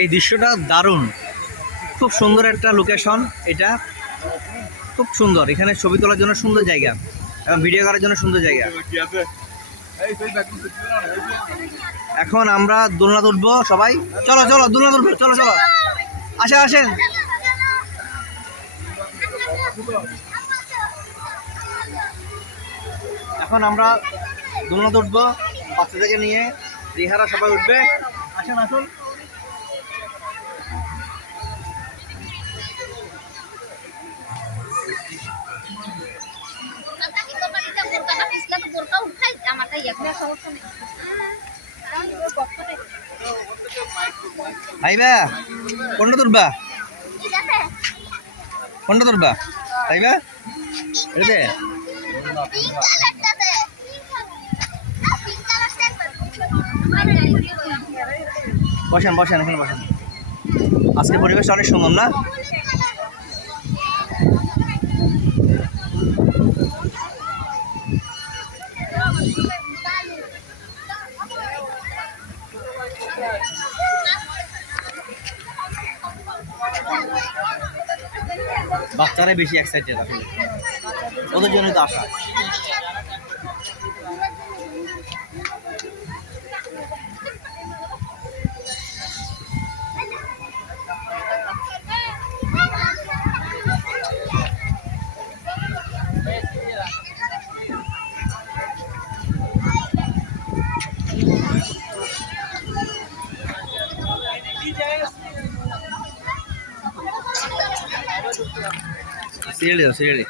এই দৃশ্যটা দারুণ, খুব সুন্দর একটা লোকেশন। এটা খুব সুন্দর, এখানে ছবি তোলার জন্য সুন্দর জায়গা এবং ভিডিও করার জন্য সুন্দর জায়গা। এখন আমরা দোলনাতে উঠবো সবাই। চলো চলো দোলনাতে উঠবো, চলো চলো, আসেন আসেন। এখন আমরা দোলনাতে উঠবো, বাচ্চাদেরকে নিয়ে। রিহারা সবাই উঠবে, আসেন আসুন। আইবা কোনটা তুলবা, কোনটা তুলবা আইবা? এটাতে বসেন বসেন, এখানে বসেন। আজকে পরিবেশটা অনেক সুন্দর না? বাচ্চারা বেশি এক্সাইটেড আসলে, ওদের জন্য তো আসা। সিরিয়াল দাও, সিরিয়াল।